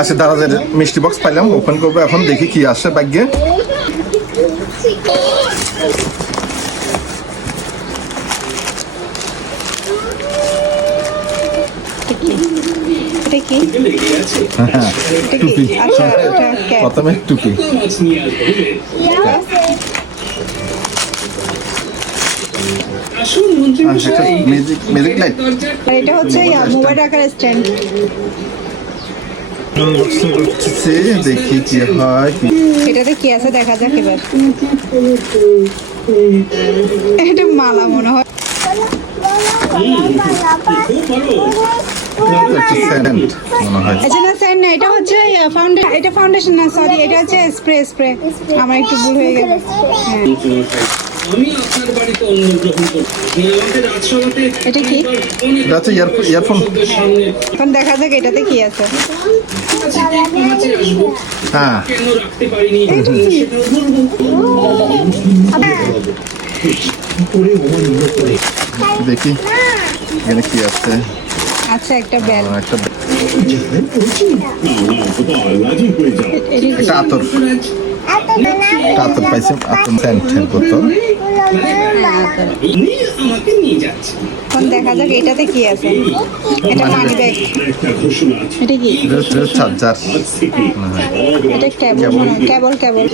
আচ্ছা দারাজের মিষ্টি বক্স পাইলাম, ওপেন করবো এখন, দেখি কি আসে ভাগ্যে। টুপি, প্রথমে টুপি। Magic light. এটা হচ্ছে মোবাইল রাখার স্ট্যান্ড। দেখি কি হয়। এটাতে কি আছে দেখা যাক এবার। এটা মালা মনে হয়। এটা হচ্ছে এটা ফাউন্ডেশন না, সরি এটা হচ্ছে স্প্রে। আমার একটু ভুল হয়ে গেছে। এটা কি? ইয়ারফোন। এখন দেখা যাক এটাতে কি আছে। হ্যাঁ দেখি এখানে কি আছে। আচ্ছা একটা বেল। একটা আতর পাইছি, আতর সেন্টের বোতল। এখন দেখা যাক এটাতে কি আছে। এটা মানি ব্যাগ। এটা কি? চার্জার। এটা কেবল।